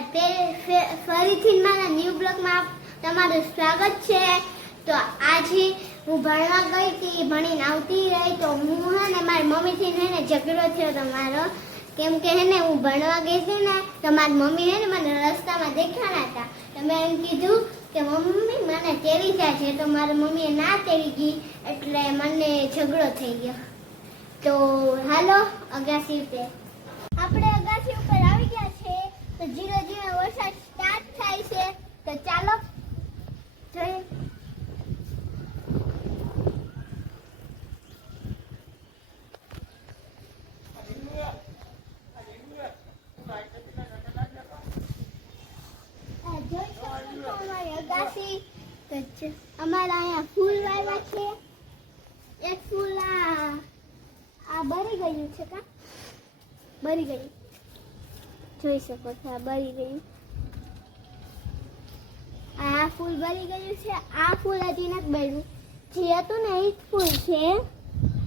ફરીથી મારા ન્યૂ બ્લોગમાં તમારું સ્વાગત છે। તો આજે હું ભણવા ગઈ હતી, ભણીને આવતી રહી તો હું હે ને મારી મમ્મીથી હે ને ઝઘડો થયો તમારો, કેમ કે હે ને હું ભણવા ગઈ હતી ને તો મારી મમ્મી હે ને મને રસ્તામાં દેખાણા હતા તો મેં એમ કીધું કે મમ્મી મને તેડી જાય છે, તો મારી મમ્મીએ ના તેડી ગઈ એટલે મને ઝઘડો થઈ ગયો। તો હાલો અગાસી पे આપણે અગાસી ઉપર આવી ગયા છે તો ધીરે ધીરે વરસાદ સ્ટાર્ટ થાય છે તો ચાલો જોઈએ। અમારી અગાસી તો અમારા અહીંયા ફૂલ વાવ્યા છે। એક ફૂલ આ બરી ગયું છે કા બરી ગયું જોઈ શકો છો, આ બરી ગયું, આ ફૂલ બરી ગયું છે। આ ફૂલ હજી નથી બળ્યું, જે હતું ને એ જ ફૂલ છે।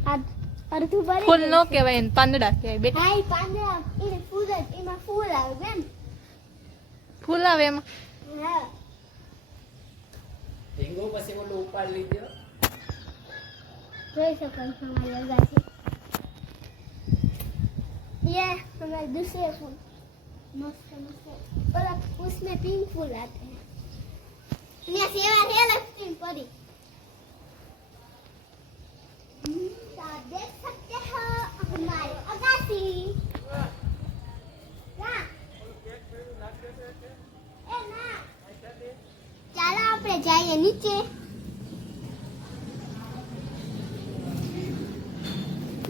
આ અડધું બરી ફૂલ નો કહેવાય ને પાંદડા કહેવાય બેટા। હા એ પાંદડા એ ફૂલ જ, એમાં ફૂલ આવે બેન, ફૂલ આવે એમાં। હા ઢીંગો પછી ઓલો ઉપાડ લીધો। જોઈ શકો છો हमारी अगासी। ये हमारे दूसरे फूल मस्त मस्त, और उसमें पिंक फूल आते हैं। ये सेवा है लगती परी, आप देख सकते हो हमारी अगासी। चलो આપણે જઈએ નીચે।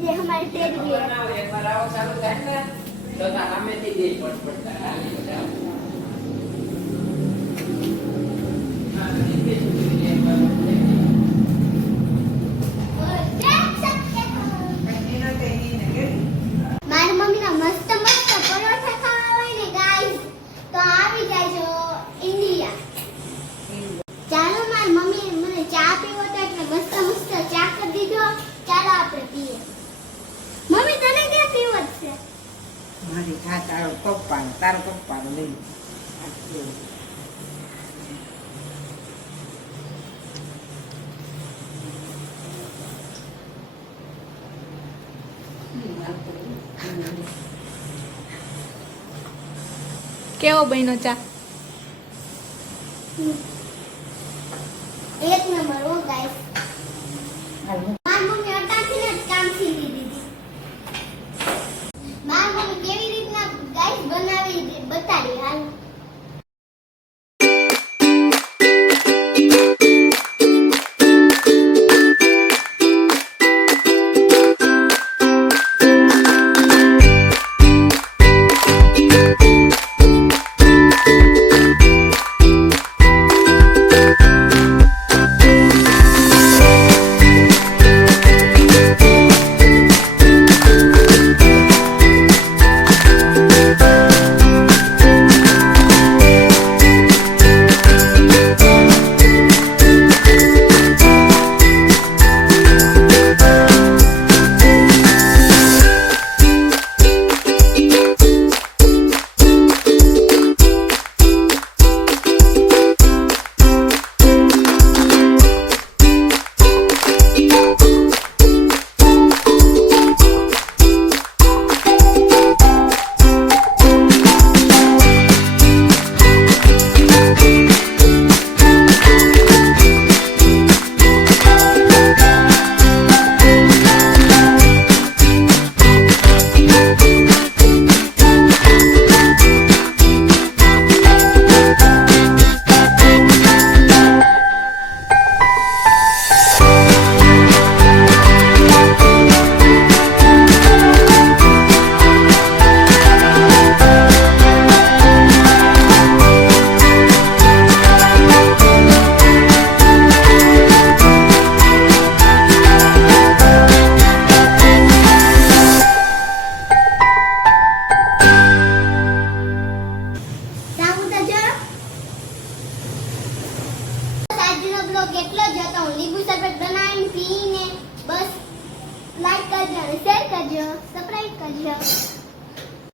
ये हमारे टेडी है। એક વાર આવો ચાલુ થાય ને તો સામેથી દે પડતા હાલી જાવ। મારી મમ્મીના મસ્ત મસ્ત પરોઠા ખાવા હોય ને ગાઈસ તો આવી જાજો ઇન્ડિયા। ચાલો મારી મમ્મી મને ચા પીવો તો એટલે મસ્ત મસ્ત ચા કરી દીધો। ચાલો આપણે પીએ। મમ્મી તને ક્યાં પીવો છે? મારી હા તારો પપ્પાનો લઈ કેવો બન્યો ચા? એક નંબર હો ગાઈસ। હાલ